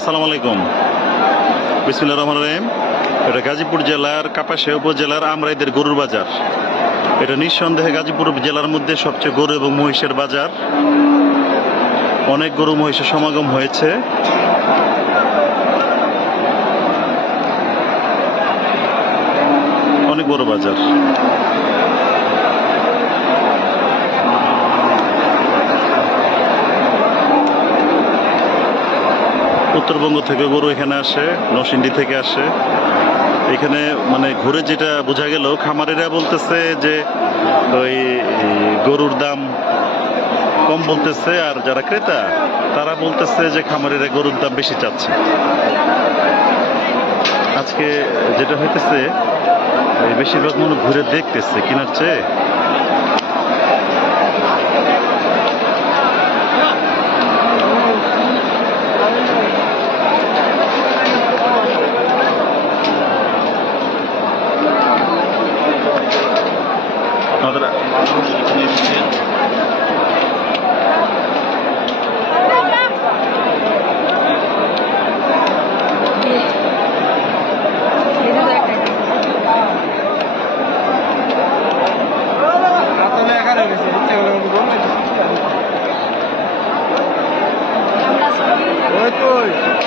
আসসালামু আলাইকুম। বিসমিল্লাহির রহমানির রহিম। এটা গাজীপুর জেলার কাপাসিয়া উপজেলার আমরাইদের গরুর বাজার। এটা নিঃসন্দেহে গাজীপুর জেলার মধ্যে সবচেয়ে গরু এবং মহিষের বাজার। অনেক গরু মহিষের সমাগম হয়েছে। অনেক বড় বাজার। উত্তরবঙ্গ থেকে গরু এখানে আসে, নরসিংদী থেকে আসে। এখানে মানে ঘুরে যেটা বোঝা গেল, খামারিরা বলতেছে যে ওই গরুর দাম কম বলতেছে, আর যারা ক্রেতা তারা বলতেছে যে খামারিরা গরুর দাম বেশি চাচ্ছে। আজকে যেটা হইতেছে বেশিরভাগ মানুষ ঘুরে দেখতেছে কেনার চেয়ে। আমাদের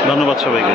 ধন্যবাদ সবাইকে।